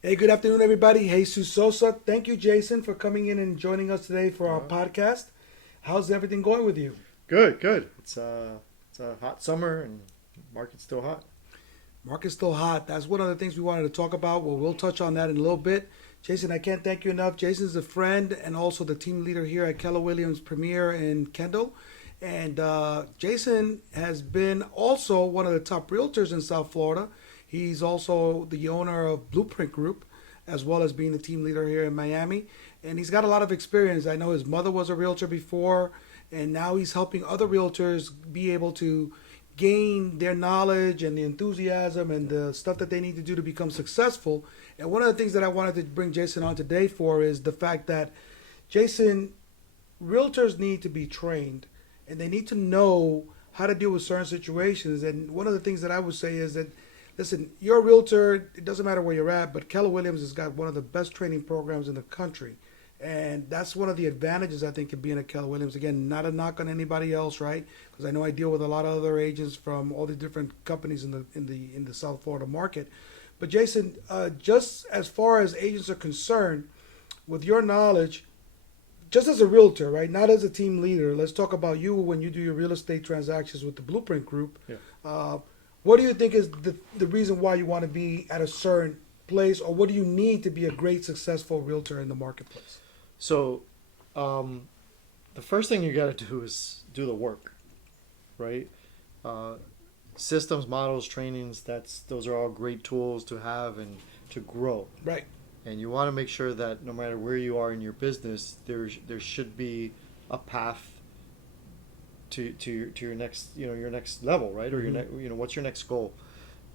Hey, good afternoon, everybody. Jesus Sosa. Thank you, Jayson, for coming in and joining us today for our Uh, podcast. How's everything going with you? Good, good. It's a hot summer and market's still hot. Market's still hot. That's one of the things we wanted to talk about. Well, we'll touch on that in a little bit. Jayson, I can't thank you enough. Jayson's a friend and also the team leader here at Keller Williams Premier in Kendall. And Jayson has been also one of the top realtors in South Florida. He's also the owner of Blueprint Group, as well as being the team leader here in Miami. And he's got a lot of experience. I know his mother was a realtor before, and now he's helping other realtors be able to gain their knowledge and the enthusiasm and the stuff that they need to do to become successful. And one of the things that I wanted to bring Jayson on today for is the fact that Jayson, realtors need to be trained and they need to know how to deal with certain situations. And one of the things that I would say is that, listen, you're a realtor, it doesn't matter where you're at, but Keller Williams has got one of the best training programs in the country. And that's one of the advantages I think of being at Keller Williams. Again, not a knock on anybody else, right? Because I know I deal with a lot of other agents from all the different companies in the South Florida market. But Jayson, just as far as agents are concerned, with your knowledge, just as a realtor, right? Not as a team leader. Let's talk about you when you do your real estate transactions with the Blueprint Group. Yeah. Uh, what do you think is the reason why you want to be at a certain place, or what do you need to be a great, successful realtor in the marketplace? So, um, the first thing you got to do is do the work, right? Uh, Systems, models, trainings. Those are all great tools to have and to grow. Right. And you want to make sure that no matter where you are in your business, there should be a path to your next your next level, right? Or what's your next goal?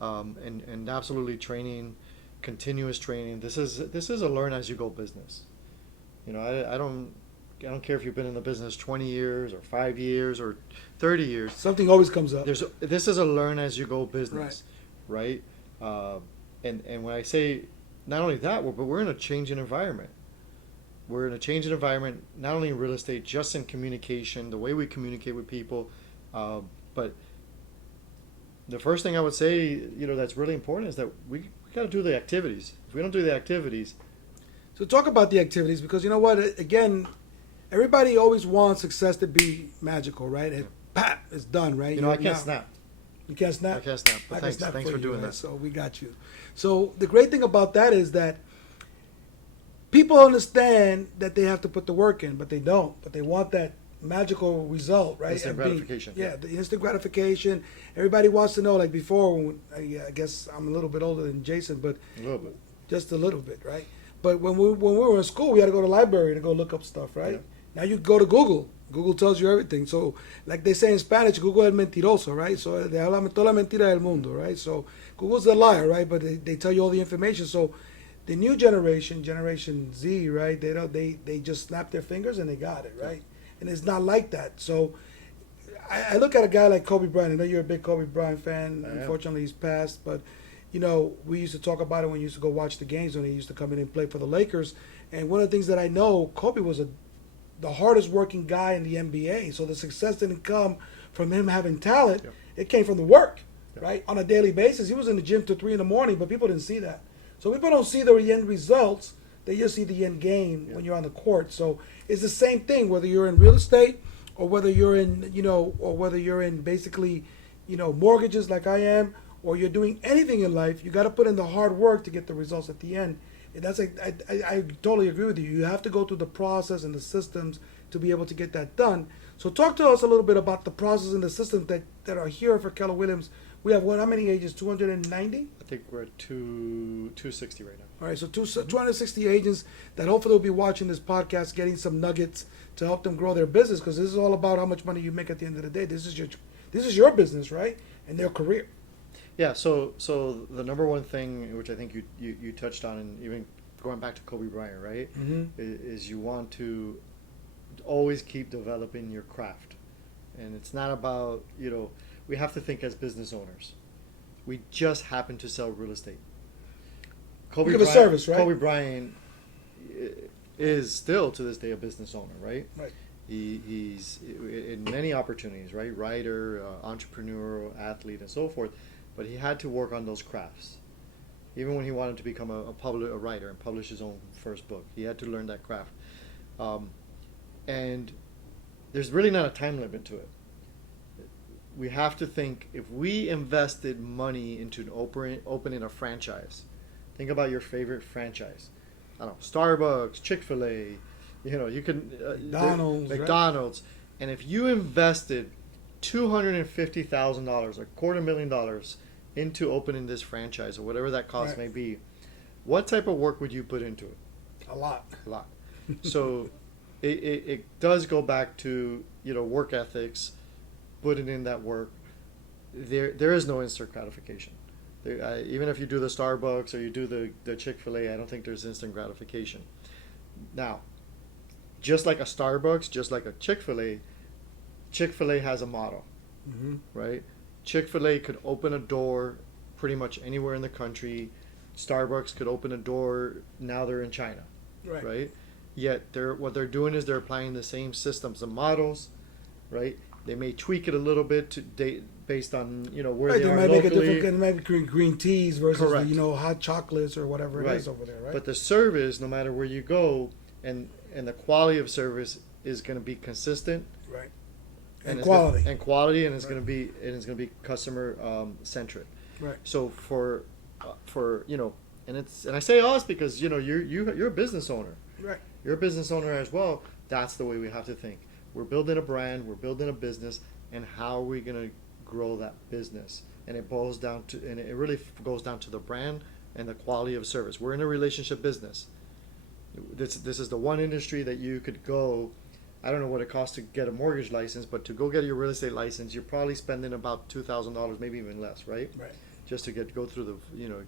And absolutely training, continuous training. This is a learn as you go business. I don't care if you've been in the business 20 years or 5 years or 30 years. Something always comes up. This is a learn as you go business, right? And when I say not only that, but we're in a changing environment. We're in a changing environment, not only in real estate, just in communication, the way we communicate with people. But the first thing I would say, that's really important is that we got to do the activities. If we don't do the activities, So talk about the activities, because you know what? Again, everybody always wants success to be magical, right? It's done, right? I can't snap. You can't snap. I can't snap. But I can thanks, snap thanks for you, doing right? that. So we got you. So the great thing about that is that people understand that they have to put the work in, but they don't. But they want that magical result, right? Instant gratification. Yeah, the instant gratification. Everybody wants to know. Like before, I guess I'm a little bit older than Jayson, but A little bit. just a little bit, right? But when we were in school, we had to go to the library to go look up stuff, right? Yeah. Now you go to Google. Google tells you everything. So, like they say in Spanish, Google es mentiroso, right? So, de habla toda la mentira del mundo, right? So, Google's a liar, right? But they tell you all the information. So, the new generation, Generation Z, right? They just snap their fingers and they got it, right? And it's not like that. So, I look at a guy like Kobe Bryant. I know you're a big Kobe Bryant fan. I am. Unfortunately, he's passed, but we used to talk about it when we used to go watch the games when he used to come in and play for the Lakers. And one of the things that I know, Kobe was the hardest working guy in the NBA. So the success didn't come from him having talent. Yep. It came from the work, Yep. right? On a daily basis. He was in the gym till 3 in the morning, but people didn't see that. So people don't see the end results. They just see the end game Yep. when you're on the court. So it's the same thing, whether you're in real estate or whether you're in, or whether you're in basically, mortgages like I am, or you're doing anything in life. You got to put in the hard work to get the results at the end. And that's I totally agree with you. You have to go through the process and the systems to be able to get that done. So talk to us a little bit about the process and the systems that are here for Keller Williams. We have how many agents? 290? I think we're at 260 right now. All right, so 260 agents that hopefully will be watching this podcast, getting some nuggets to help them grow their business, because this is all about how much money you make at the end of the day. This is your business, right? And their career. Yeah, so the number one thing, which I think you touched on, and even going back to Kobe Bryant, right, Mm-hmm. is you want to always keep developing your craft. And it's not about, we have to think as business owners. We just happen to sell real estate. Give a service, right? Kobe Bryant is still to this day a business owner, right? Right. He's in many opportunities, right? Writer, entrepreneur, athlete, and so forth. But he had to work on those crafts. Even when he wanted to become a writer and publish his own first book, he had to learn that craft. And there's really not a time limit to it. We have to think, if we invested money into opening a franchise, think about your favorite franchise. I don't know, Starbucks, Chick-fil-A, you can McDonald's, right? And if you invested $250,000, $250,000 into opening this franchise, or whatever that cost may be, what type of work would you put into it? A lot. So it does go back to work ethics, putting in that work. There is no instant gratification. Even if you do the Starbucks or you do the Chick-fil-A, I don't think there's instant gratification. Now, just like a Starbucks, just like a Chick-fil-A has a model, right? Chick-fil-A could open a door pretty much anywhere in the country. Starbucks could open a door, now they're in China, right? Yet what they're doing is they're applying the same systems and models, right? They may tweak it a little bit based on where they are might locally. Make a different, maybe green teas versus hot chocolates or whatever it is over there, right? But the service, no matter where you go, and the quality of service is going to be consistent, right? And quality, and it's going to be customer centric, right? So for and I say us because you're a business owner, right? You're a business owner as well. That's the way we have to think. We're building a brand, we're building a business, and how are we going to grow that business? And it really goes down to the brand and the quality of service. We're in a relationship business. This is the one industry that you could go. I don't know what it costs to get a mortgage license, but to go get your real estate license, you're probably spending about $2,000, maybe even less, right? Right. Just to go through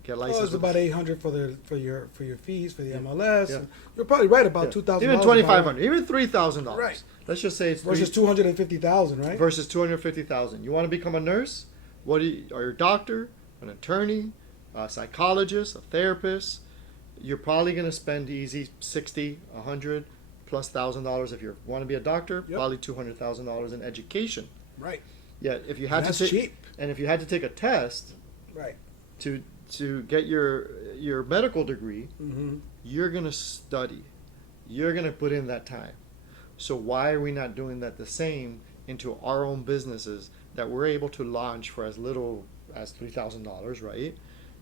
get licensed. It's about $800 for your fees for the MLS. Yeah. You're probably right, about $2,000. Even $2,500, even $3,000. Right. Let's just say it's versus $250,000, right? Versus $250,000. You want to become a nurse? Or your doctor, an attorney, a psychologist, a therapist? You're probably going to spend easy $60,000, $100,000+. If you want to be a doctor, probably $200,000 in education. Right. Yet if you had if you had to take a test, right, to get your medical degree, you're going to study. You're going to put in that time. So why are we not doing that the same into our own businesses that we're able to launch for as little as $3,000, right?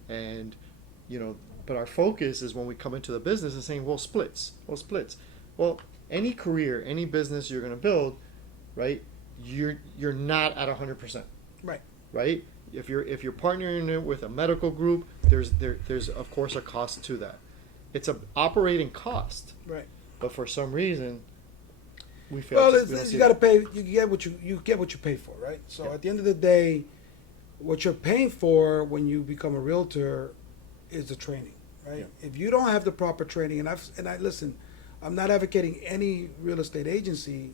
And but our focus is when we come into the business and saying, well, splits. Well, any career, any business you're going to build, right? You're not at 100%. Right. Right? If you're partnering it with a medical group, there's of course a cost to that. It's a operating cost. Right. But for some reason, we fail. Well, you got to pay. You get what you pay for, right? So at the end of the day, what you're paying for when you become a realtor is the training, right? Yeah. If you don't have the proper training, and I listen, I'm not advocating any real estate agency.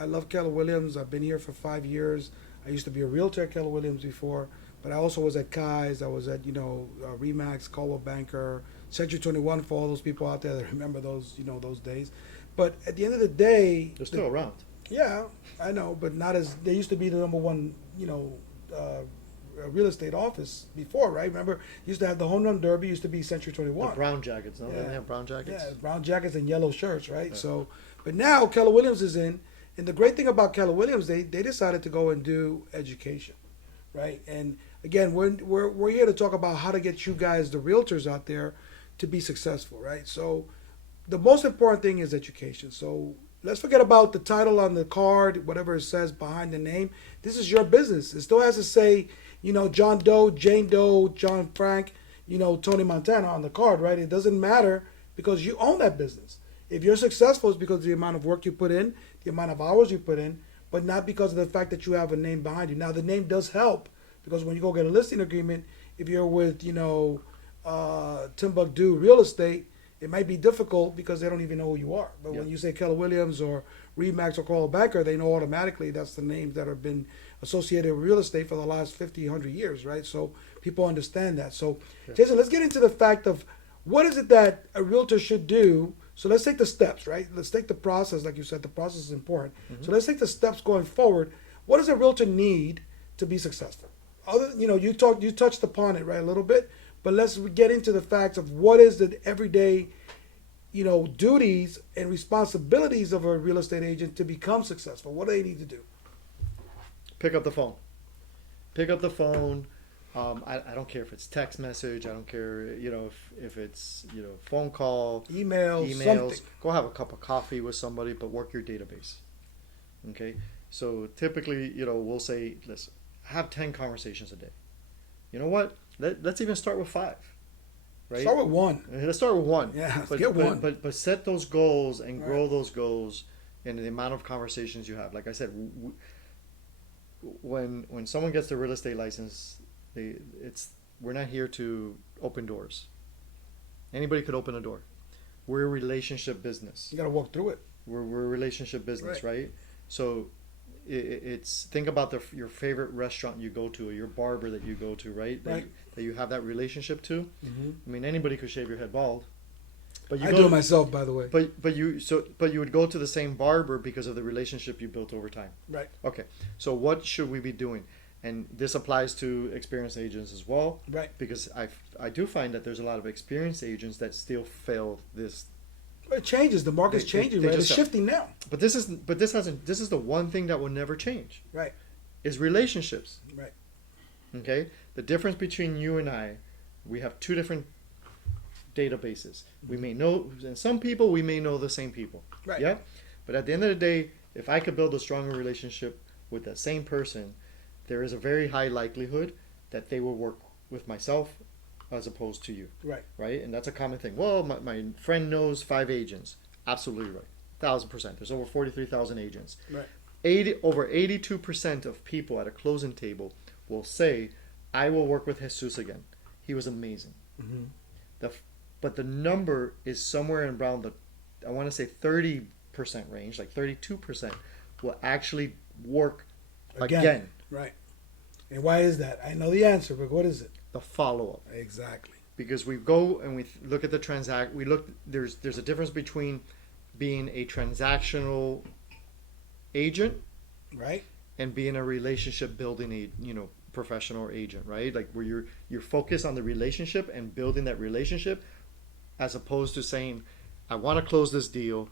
I love Keller Williams. I've been here for 5 years. I used to be a realtor at Keller Williams before, but I also was at Kai's. I was at Remax, Coldwell Banker, Century 21 for all those people out there that remember those those days. But at the end of the day, they're still around. Yeah, I know, but not as they used to be the number one real estate office before, right? Remember, used to have the Home Run Derby. Used to be Century 21. The brown jackets, no? Yeah. They have brown jackets. Yeah, brown jackets and yellow shirts, right? Yeah. So, but now Keller Williams is in. And the great thing about Keller Williams, they decided to go and do education, right? And again, we're here to talk about how to get you guys, the realtors out there, to be successful, right? So the most important thing is education. So let's forget about the title on the card, whatever it says behind the name. This is your business. It still has to say, John Doe, Jane Doe, John Frank, Tony Montana on the card, right? It doesn't matter because you own that business. If you're successful, it's because of the amount of work you put in, the amount of hours you put in, but not because of the fact that you have a name behind you. Now, the name does help because when you go get a listing agreement, if you're with, Timbuktu Real Estate, it might be difficult because they don't even know who you are. But when you say Keller Williams or Remax or Coldwell Banker, they know automatically that's the names that have been associated with real estate for the last 50, 100 years, right? So people understand that. So, Jayson, let's get into the fact of what is it that a realtor should do. So let's take the steps, right? Let's take the process. Like you said, the process is important. Mm-hmm. So let's take the steps going forward. What does a realtor need to be successful? You touched upon it, right, a little bit. but let's get into the facts of what is the everyday, duties and responsibilities of a real estate agent to become successful. What do they need to do? Pick up the phone. Pick up the phone. I don't care if it's text message. I don't care, if it's, phone call, Emails, emails. something. Go have a cup of coffee with somebody, but work your database. Okay. So typically, we'll say, listen, have 10 conversations a day. You know what? Let's even start with 5. Right? Start with 1. Let's start with 1. Yeah, but, get 1. But set those goals and grow those goals in the amount of conversations you have. Like I said, when someone gets their real estate license, we're not here to open doors. Anybody could open a door. We're a relationship business. You got to walk through it. We're a relationship business, right? So it's think about your favorite restaurant you go to, or your barber that you go to, right? That you have that relationship to. Mm-hmm. I mean, anybody could shave your head bald. But I do it myself, by the way. But you would go to the same barber because of the relationship you built over time. Right. Okay. So what should we be doing? And this applies to experienced agents as well. Right. Because I do find that there's a lot of experienced agents that still fail this. It changes. The market's changing, right? It's shifting now. But this is the one thing that will never change. Right. Is relationships. Right. Okay? The difference between you and I, we have 2 different databases. We may know, and some people we may know the same people. Right. Yeah? But at the end of the day, if I could build a stronger relationship with that same person, there is a very high likelihood that they will work with myself as opposed to you. Right. Right? And that's a common thing. Well, my friend knows 5 agents. Absolutely right. 1,000%. There's over 43,000 agents. Right. Over 82% of people at a closing table will say, I will work with Jesus again. He was amazing. Mm-hmm. But the number is somewhere around I want to say 30% range, like 32% will actually work again. Right. And why is that? I know the answer, but what is it? The follow-up. Exactly. Because we go and we look at the there's a difference between being a transactional agent, right, and being a relationship building professional or agent, right? Like where you're focused on the relationship and building that relationship, as opposed to saying, I want to close this deal.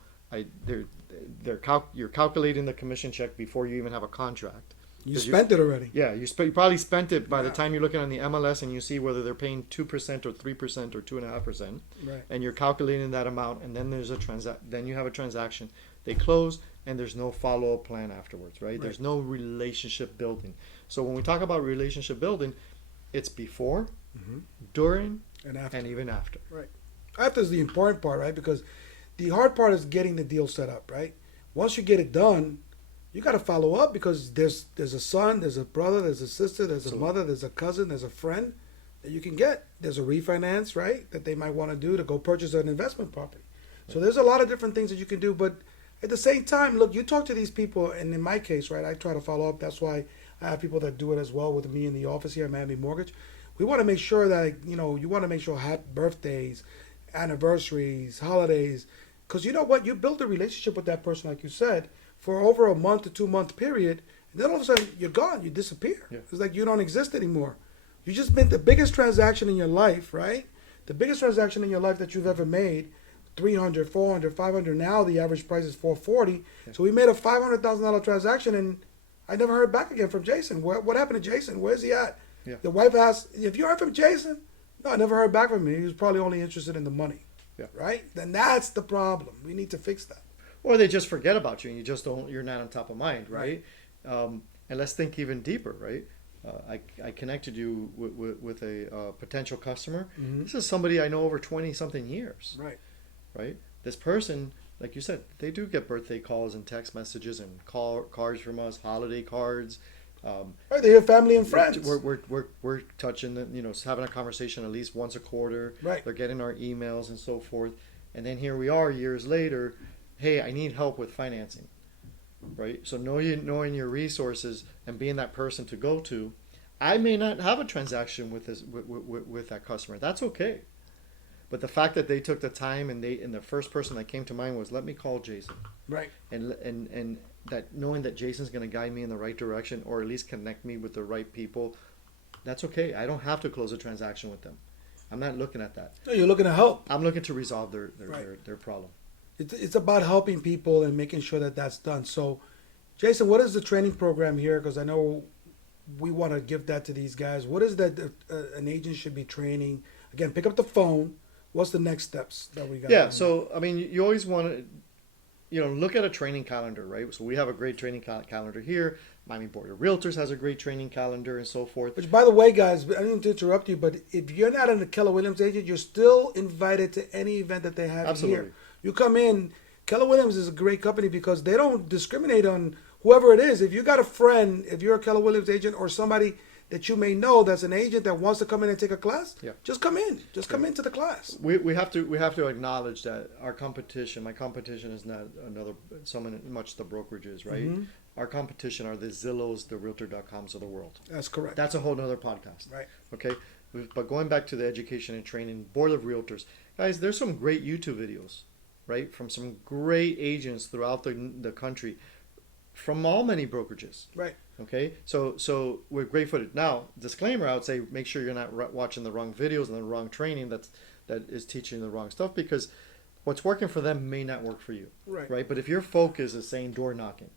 You're calculating the commission check before you even have a contract. You spent it already. Yeah, you probably spent it by the time you're looking on the MLS and you see whether they're paying 2% or 3% or 2.5%. Right. And you're calculating that amount, and then there's then you have a transaction. They close, and there's no follow-up plan afterwards, right? There's no relationship building. So when we talk about relationship building, it's before, during, and even after. Right. After is the important part, right? Because the hard part is getting the deal set up, right? Once you get it done, you got to follow up because there's a son, there's a brother, there's a sister, there's a mother, there's a cousin, there's a friend that you can get. There's a refinance, right, that they might want to do to go purchase an investment property. So there's a lot of different things that you can do. But at the same time, look, you talk to these people, and in my case, right, I try to follow up. That's why I have people that do it as well with me in the office here at Miami Mortgage. We want to make sure that, you want to make sure happy birthdays, anniversaries, holidays, because you know what? You build a relationship with that person, like you said, for over a month to 2 month period, and then all of a sudden you're gone, you disappear. Yeah. It's like you don't exist anymore. You just made the biggest transaction in your life, right? The biggest transaction in your life that you've ever made, 300, 400, 500. Now the average price is 440. Yeah. So we made a $500,000 transaction, and I never heard back again from Jayson. What happened to Jayson? Where's he at? Yeah. The wife asked, if you heard from Jayson? No, I never heard back from him. He was probably only interested in the money. Yeah. Right? Then that's the problem. We need to fix that. Or they just forget about you and you're not on top of mind, right? And let's think even deeper, right? I connected you with a potential customer. Mm-hmm. This is somebody I know over 20-something years. Right? This person, like you said, they do get birthday calls and text messages and cards from us, holiday cards. Right, they're family and friends. We're touching, having a conversation at least once a quarter. Right. They're getting our emails and so forth. And then here we are years later. Hey, I need help with financing, right? So knowing your resources and being that person to go to. I may not have a transaction with that customer. That's okay. But the fact that they took the time and the first person that came to mind was, let me call Jayson. Right. And that knowing that Jason's going to guide me in the right direction or at least connect me with the right people, that's okay. I don't have to close a transaction with them. I'm not looking at that. No, you're looking to help. I'm looking to resolve their Right. their problem. It's about helping people and making sure that that's done. So, Jayson, what is the training program here? Because I know we want to give that to these guys. What is that an agent should be training? Again, pick up the phone. What's the next steps that we got? Yeah. So I mean, you always want to, look at a training calendar, right? So we have a great training calendar here. Miami Board of Realtors has a great training calendar and so forth. Which, by the way, guys, I didn't mean to interrupt you, but if you're not a Keller Williams agent, you're still invited to any event that they have Absolutely. here. You come in. Keller Williams is a great company because they don't discriminate on whoever it is. If you got a friend, if you're a Keller Williams agent or somebody that you may know that's an agent that wants to come in and take a class, Yeah. just come in. Just come into the class. We have to acknowledge that my competition is not so much the brokerages, right? Mhm. Our competition are the Zillows, the Realtor.coms of the world. That's correct. That's a whole nother podcast. Right. Okay. But going back to the education and training Board of Realtors, guys, there's some great YouTube videos, right? From some great agents throughout the country, from many brokerages. Right. Okay, so we're great footed. Now, disclaimer: I would say make sure you're not watching the wrong videos and the wrong training that is teaching the wrong stuff, because what's working for them may not work for you. Right. But if your focus is saying door knocking,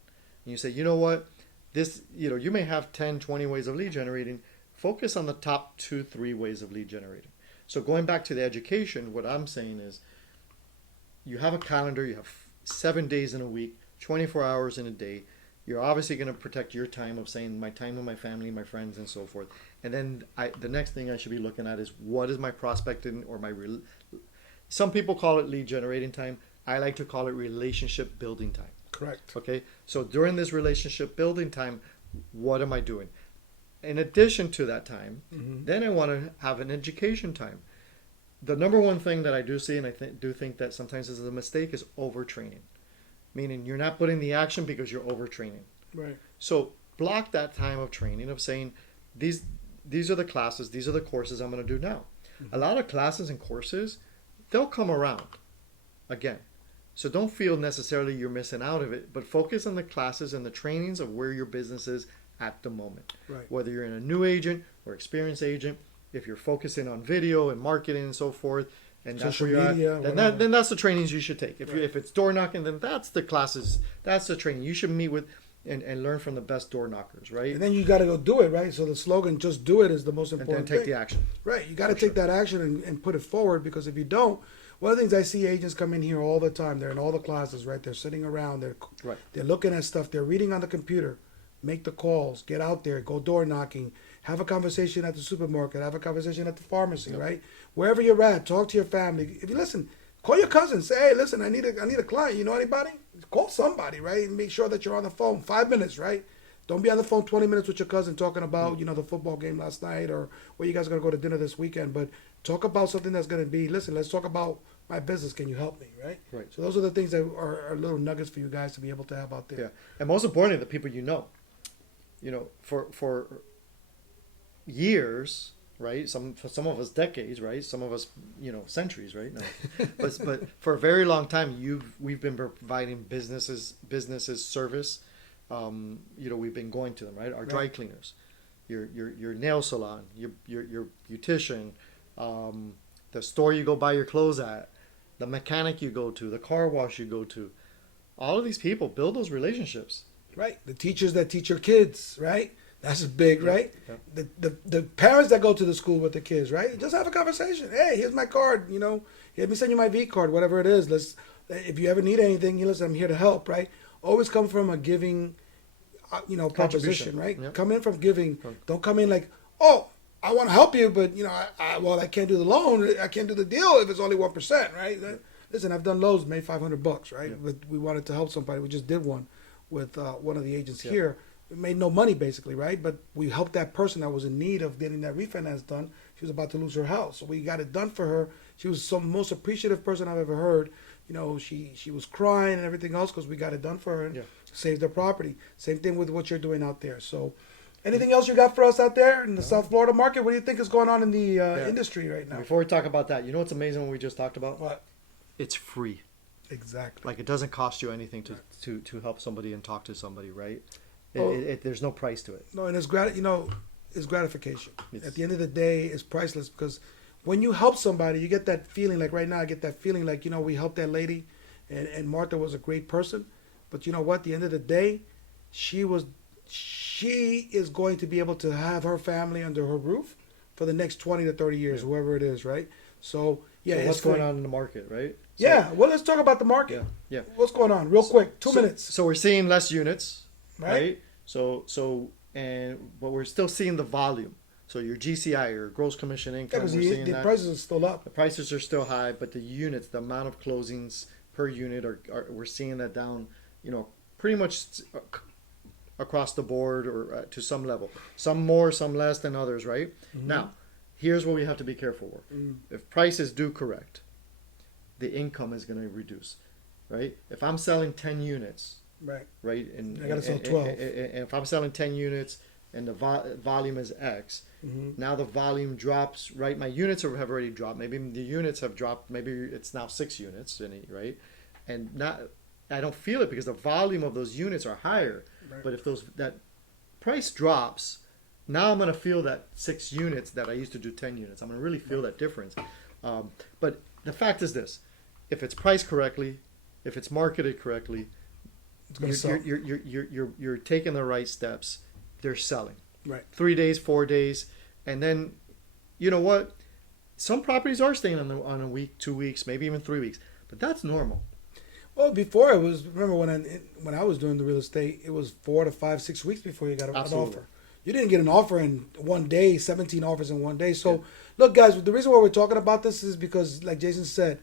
and you say, you know what, this, you may have 10, 20 ways of lead generating. Focus on the top 2, 3 ways of lead generating. So going back to the education, what I'm saying is, you have a calendar. You have 7 days in a week, 24 hours in a day. You're obviously going to protect your time of saying my time with my family, my friends, and so forth. And then the next thing I should be looking at is, what is my prospecting or some people call it lead generating time. I like to call it relationship building time. Correct. Okay. So during this relationship building time, what am I doing? In addition to that time, then I want to have an education time. The number one thing that I do see, and I do think that sometimes is a mistake, is overtraining. Meaning you're not putting the action because you're overtraining. Right. So block that time of training of saying, these are the classes, these are the courses I'm going to do now. A lot of classes and courses, they'll come around again. So don't feel necessarily you're missing out of it, but focus on the classes and the trainings of where your business is at the moment. Right. Whether you're in a new agent or experienced agent, if you're focusing on video and marketing and so forth, and that's Social where media, you're at, whatever. then that's the trainings you should take. Right. If it's door knocking, then that's the classes, that's the training. You should meet with and learn from the best door knockers, right? And then you got to go do it, right? So the slogan, just do it, is the most And important then take thing. the action. Right. You got to For take sure. that action and put it forward, because if you don't, one of the things I see agents come in here all the time, they're in all the classes, right? They're sitting around, Right. they're looking at stuff, they're reading on the computer. Make the calls, get out there, go door knocking, have a conversation at the supermarket, have a conversation at the pharmacy, Yep. right? Wherever you're at, talk to your family. If you listen, call your cousin, say, hey, listen, I need a client. You know anybody? Call somebody, right? And make sure that you're on the phone 5 minutes, right? Don't be on the phone 20 minutes with your cousin talking about, the football game last night or where you guys are going to go to dinner this weekend. But talk about something that's going to be, listen, let's talk about my business. Can you help me, right? Right. So those are the things that are little nuggets for you guys to be able to have out there. Yeah, and most importantly, the people you know. For years, right? For some of us decades, right? Some of us, centuries, right? No, but for a very long time, we've been providing businesses service. We've been going to them, right? Our dry Right. cleaners, your nail salon, your beautician, the store you go buy your clothes at, the mechanic you go to, the car wash you go to. All of these people build those relationships. Right. The teachers that teach your kids, right? That's big, right? Yeah. The parents that go to the school with the kids, right? Just have a conversation. Hey, here's my card, let me send you my V card, whatever it is. If you ever need anything, listen, I'm here to help, right? Always come from a giving, proposition, Contribution. right? Yep. Come in from giving. Right. Don't come in like, oh, I want to help you, but I can't do the loan. I can't do the deal if it's only 1%, right? Listen, I've done loans, made $500, right? Yeah. But we wanted to help somebody. We just did one with one of the agents Yeah. here. We made no money basically, right? But we helped that person that was in need of getting that refinance done. She was about to lose her house, so we got it done for her. She was the most appreciative person I've ever heard. She was crying and everything else because we got it done for her and Yeah. saved her property. Same thing with what you're doing out there. So, anything else you got for us out there in the South Florida market? What do you think is going on in the industry right now? Before we talk about that, what's amazing what we just talked about? What? It's free. Exactly. Like, it doesn't cost you anything to help somebody and talk to somebody, right? Oh. There's no price to it. No, and it's gratification. It's- At the end of the day, it's priceless because when you help somebody, you get that feeling. Like right now, I get that feeling like, we helped that lady, and Martha was a great person. But you know what? At the end of the day, she is going to be able to have her family under her roof for the next 20 to 30 years, whoever it is, right? So, yeah. So what's going on in the market, right? So, yeah, well, let's talk about the market. Yeah. What's going on? Real quick, 2 minutes. So we're seeing less units, Right. right? But we're still seeing the volume. So your GCI, your gross commission income, Because we're seeing the that. prices are still up. The prices are still high, but the units, the amount of closings per unit we're seeing that down, pretty much across the board or to some level. Some more, some less than others, right? Mm-hmm. Now, here's what we have to be careful with. If prices do correct, the income is going to reduce, right? If I'm selling 10 units, right, and I gotta sell 12. And if I'm selling 10 units and the volume is X, now the volume drops, right? My units have already dropped. Maybe the units have dropped. Maybe it's now 6 units, right? And I don't feel it because the volume of those units are higher. Right. But if that price drops, now I'm going to feel that 6 units that I used to do 10 units. I'm going to really feel that difference. But the fact is this: if it's priced correctly, if it's marketed correctly, you're taking the right steps. They're selling. Right. 3 days, 4 days, and then, you know what? Some properties are staying on a week, 2 weeks, maybe even 3 weeks, but that's normal. Well, before it was, remember when I was doing the real estate, it was 4 to 5, 6 weeks before you got an offer. You didn't get an offer in one day, 17 offers in one day. So, look, guys, the reason why we're talking about this is because, like Jayson said,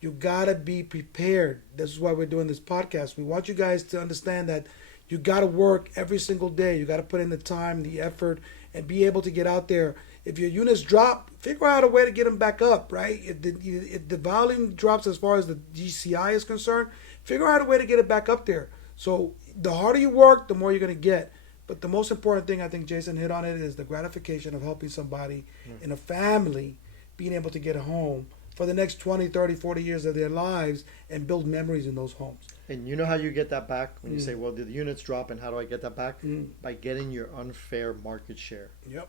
you got to be prepared. This is why we're doing this podcast. We want you guys to understand that you got to work every single day. You got to put in the time, the effort, and be able to get out there. If your units drop, figure out a way to get them back up, right? If the volume drops as far as the GCI is concerned, figure out a way to get it back up there. So the harder you work, the more you're going to get. But the most important thing, I think Jayson hit on it, is the gratification of helping somebody in a family being able to get a home for the next 20, 30, 40 years of their lives and build memories in those homes. And you know how you get that back? When you say, well, did the units drop and how do I get that back? By getting your unfair market share. Yep.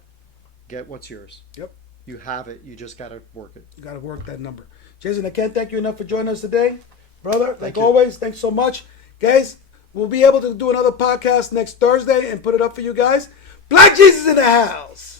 Get what's yours. Yep. You have it. You just got to work it. You got to work that number. Jayson, I can't thank you enough for joining us today. Brother, like you. always, thanks so much. Guys, we'll be able to do another podcast next Thursday and put it up for you guys. Black Jesus in the house.